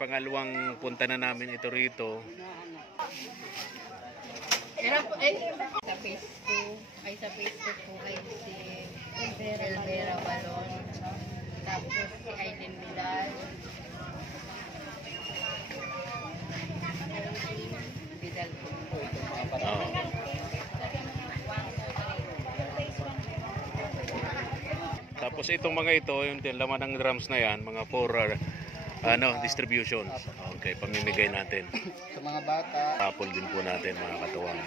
pangalawang punta na namin ito rito. Sa phase 2, ay sa phase 2 po ay si Elvera Balon, tapos si Aiden Vidal, Vidal po. Oh. Tapos itong mga ito, yung laman ng drums na yan, mga for distributions. Okay, pamimigay natin. Sa mga bata. Tapol din po natin mga katuwang.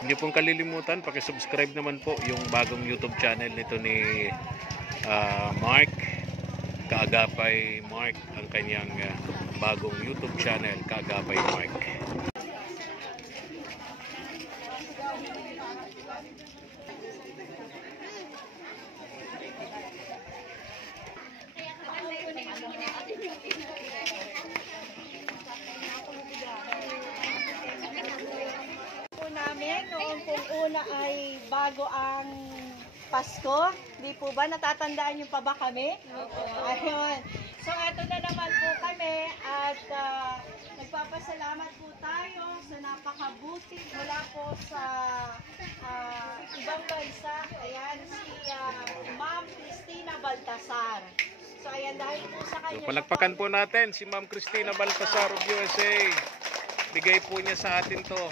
Hindi pong kalilimutan, pakisubscribe naman po yung bagong YouTube channel nito ni Mark Kaagapay Mark, ang kanyang bagong YouTube channel, Kaagapay Mark. Namin noong kung una ay bago ang Pasko. Di po ba natatandaan yung pa ba kami? Ayun. So eto na naman po kami at nagpapasalamat po tayo sa napakabuti mula po sa ibang bansa. Ayan, si Ma'am Cristina Baltasar. So ayan, dahil po sa kanya. So, palakpakan po natin si Ma'am Cristina Baltasar of USA. Bigay po niya sa atin to.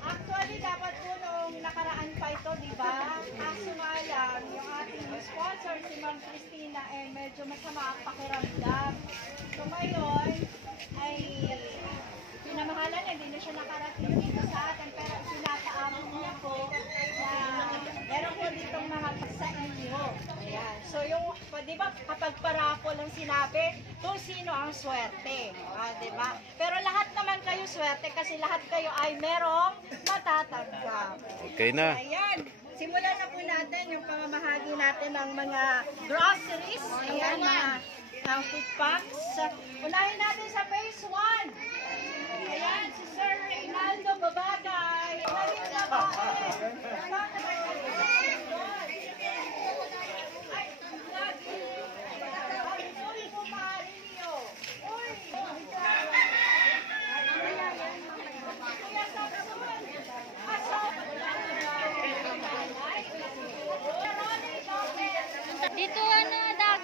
Actually, dapat po noong nakaraan pa ito, di ba? Kaso nga lang, yung ating sponsor, si Ma'am Cristina, medyo masama ang pakiramdam. So ngayon, ay pinamahalan niya, hindi na siya nakarating dito sa atin, pero sinataanan niya po na meron po ditong mga sa inyo. Ayan. So yung, di ba, kapag parapol ang sinabi, kung sino ang swerte. Di ba? Pero lahat naman kayo swerte kasi lahat kayo ay merong matatanggap. Okay na. Ayan. Simulan na po natin yung pamamahagi natin ng mga groceries. Ayan, mga food packs. Unahin natin sa phase 1. Ayan, si Sir Reynaldo Babagay. Halika na po. Dito dag.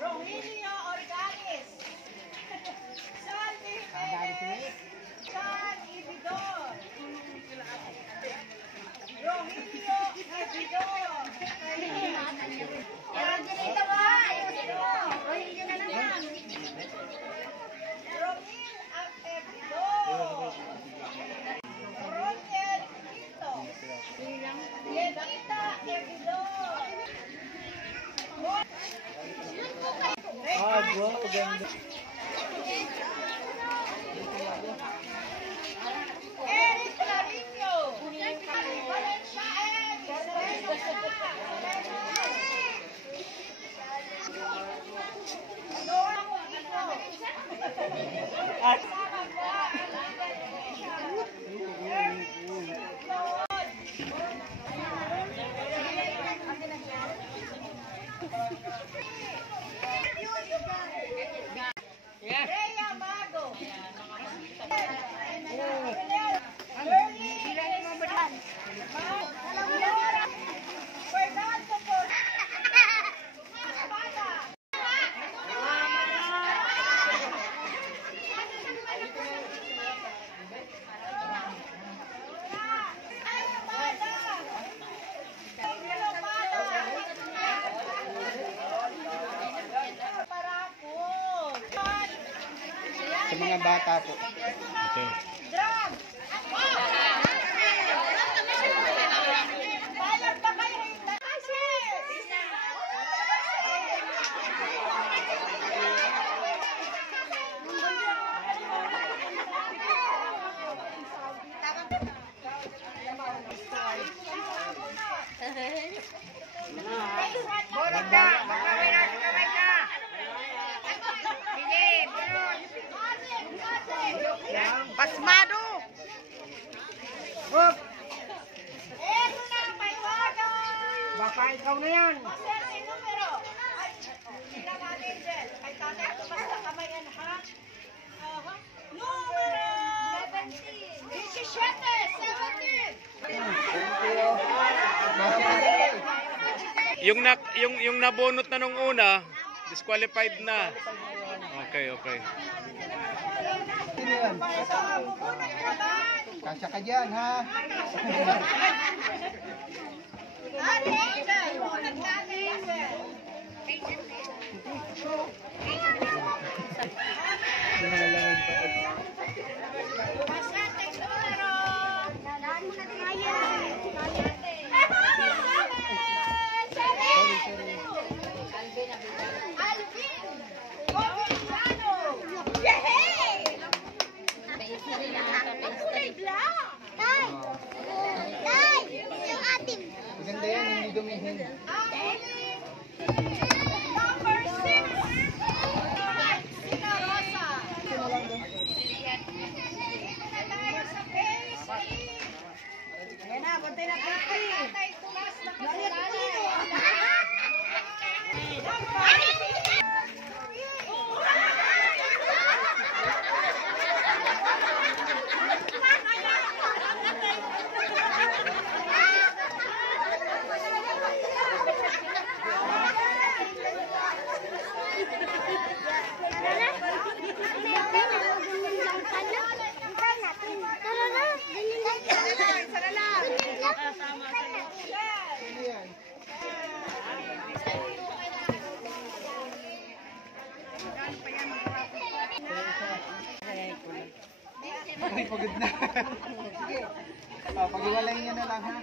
Rogelio Organis, Salvi Jimenez, Chan Ibidor, Rogelio Ibidor. Dito ba? Rogelio na naman. Romil Ibidor. Roniel Quito. Ledita Ibidor. Wow, ganda. Eric Clarinho. Valencia Nora Quito. Rhea Mago. Fernando po. Sa mga bata po. Okay. Drag! Bayad ba kayo? Pasmado! Eto na, may waga! Baka ikaw na yan. Sir, yung numero. Ay, sila natin din. Ay, tatay, basta kamayan, ha? Aha. Numero 17. Yung nabunot na nung una, disqualified na. Okay, okay. Sino yan? Kasya ka dyan, ha? Ate Angel, bunot ka, Ate Angel. Basta, text numero. Dadaan mo na din. Alvin Covigliano. Yehey! Ang kulay black. Maganda yan, hindi dumihin. Number 6. Sina Rosa. Tayo sa base. Ayan na, bantay na po. Tatay Tulas na Ay, pagod na. Sige. Pag-iwalay niya na lang, ha?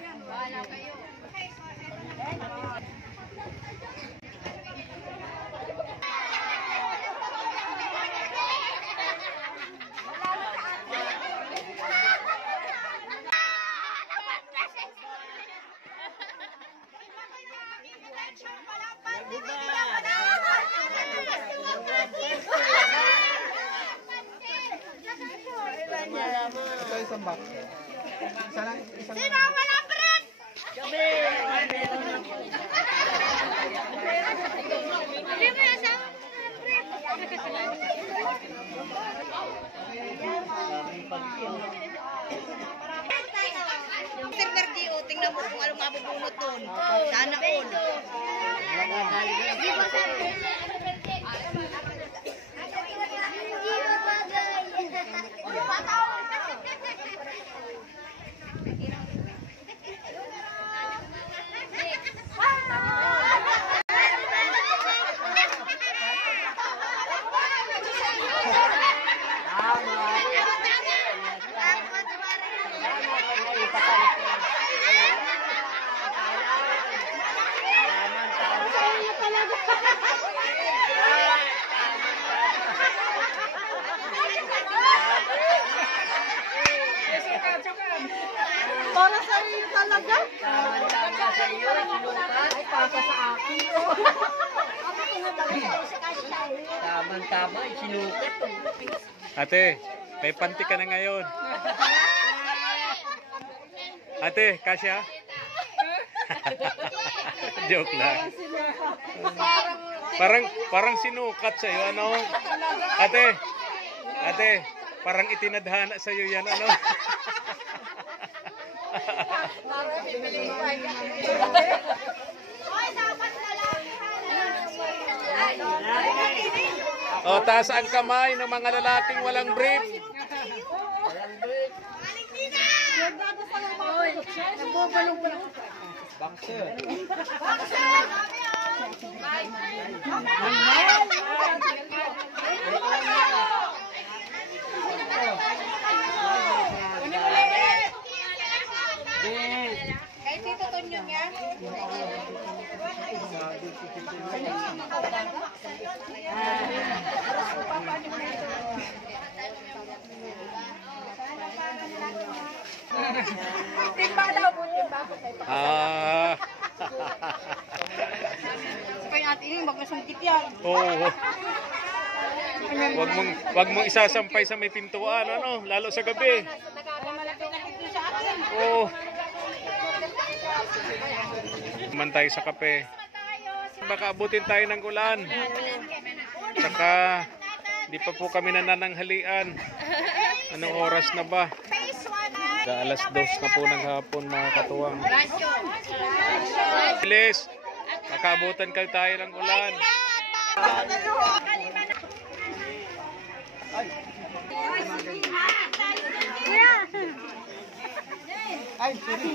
Ito isang box. Isang Sino ang walang bread? Hindi mo yung asawa ko walang bread. Sir Berdio, tingnan mo kung anong mabubunot doon. Sana all. Para sa iyo talaga. Tama sa iyo, sinukat. Ay, para sa akin. Tama, sinukat. Ate, may panty ka na ngayon. Ate, kasya? Joke lang. Parang Parang sinukat sa iyo, ano? Ate, parang itinadhana sa iyo yan, ano? O, taas ang kamay ng mga lalaking walang brief. Kahit dito tunyo niya. Timba daw po, timba po. Kaya natin yung magkasungkit yan. Oo. Wag mong isasampay sa may pintuan, ano, lalo sa gabi. Oo. Man tayo sa kape. Baka abutin tayo ng ulan. Saka di pa po kami nanananghalian. Anong oras na ba? Alas 2 na po ng hapon, mga katuwang. Bilis, makaabutan kayo tayo ng ulan. Ay, sorry.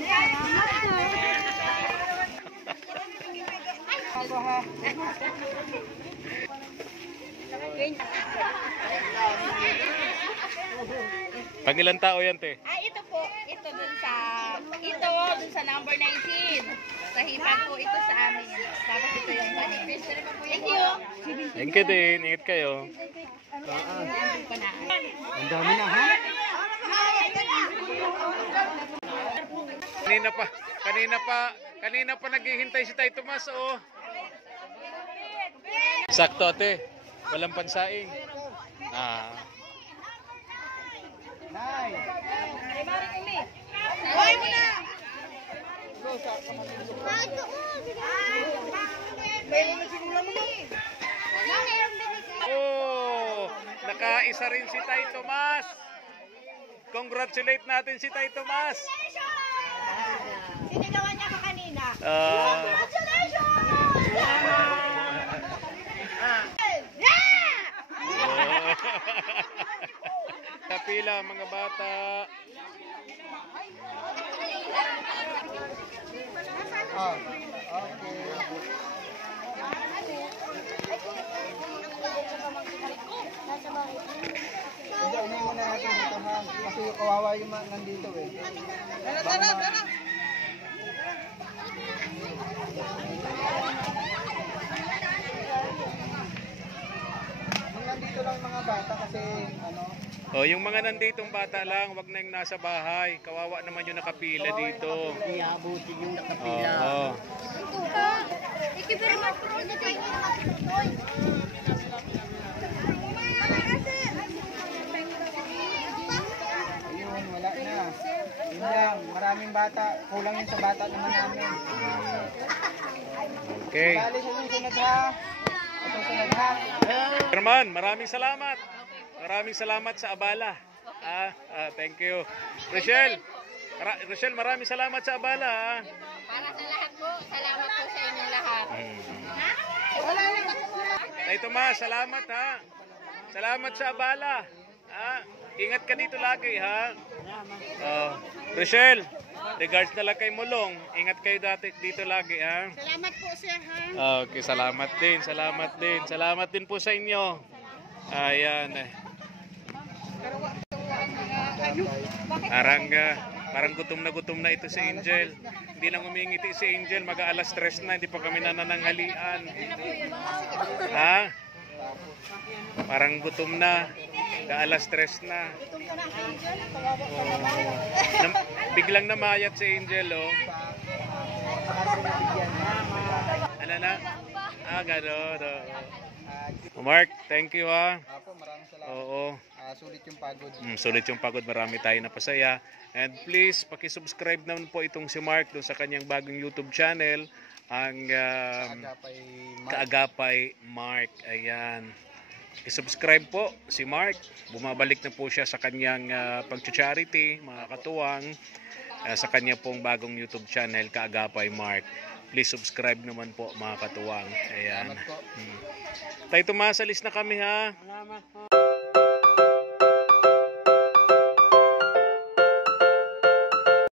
Ako ha. Pag ilang tao yan, te? ito po, ito dun sa number 19. Sa hipag po ito sa amin. Tapos ito yung kanin. Thank you. Thank you din, ingat kayo. Ang dami na ha. Kanina pa naghihintay si Tay Tomas, oh. Sakto, ate. Walang pansaing. Nay. Hoy mo na! Oh, nakaisa rin si Tay Tomas. Congratulate natin si Tay Tomas. Sinigawan niya ka kanina. Kapila, mga bata. Oh, okay. Hindi, unahin muna natin dito ha. Kasi yung kawawa yung mga nandito eh. Tara. Nandito lang mga bata kasi ano. Oh, yung mga nanditong bata lang, wag na yung nasa bahay. Kawawa naman yung nakapila dito. Iabutin yung nakapila. Oo. Thank you very much for the time. Ayun, wala na. Yun lang, maraming bata. Kulang yun sa bata naman namin. Okay. Dali sa susunod ha. Sa susunod ha. Herman, maraming salamat. Maraming salamat sa abala. Thank you. Rochelle, maraming salamat sa abala. Para sa lahat po, salamat po sa inyong lahat. Tay Tomas, salamat ha. Salamat sa abala. Ingat ka dito lagi ha. Rochelle, regards na lang kay Mulong. Ingat kayo dito lagi ha. Salamat po sir ha. Okay, salamat din. Salamat din po sa inyo. Ayan. Parang gutom na ito si Angel. Hindi lang umingiti si Angel, mag-aalas 3 na, hindi pa kami nanananghalian. Ha? Parang gutom na. Kaalas 3 na. Biglang namayat si Angel, oh. Ano na? Gano'n. Mark, thank you ha. Ako, maraming salamat. Oo. Sulit yung pagod. Sulit yung pagod, marami tayo napasaya. And please, pakisubscribe naman po itong si Mark doon sa kanyang bagong YouTube channel, ang Kaagapay Mark. Kaagapay Mark. Ayan. I-subscribe po si Mark. Bumabalik na po siya sa kanyang pag-charity, mga katuwang, sa kanya pong bagong YouTube channel, Kaagapay Mark. Please subscribe naman po, mga katuwang. Ayan. Salamat po. Tayo Tomas, alis na kami ha. Salamat po.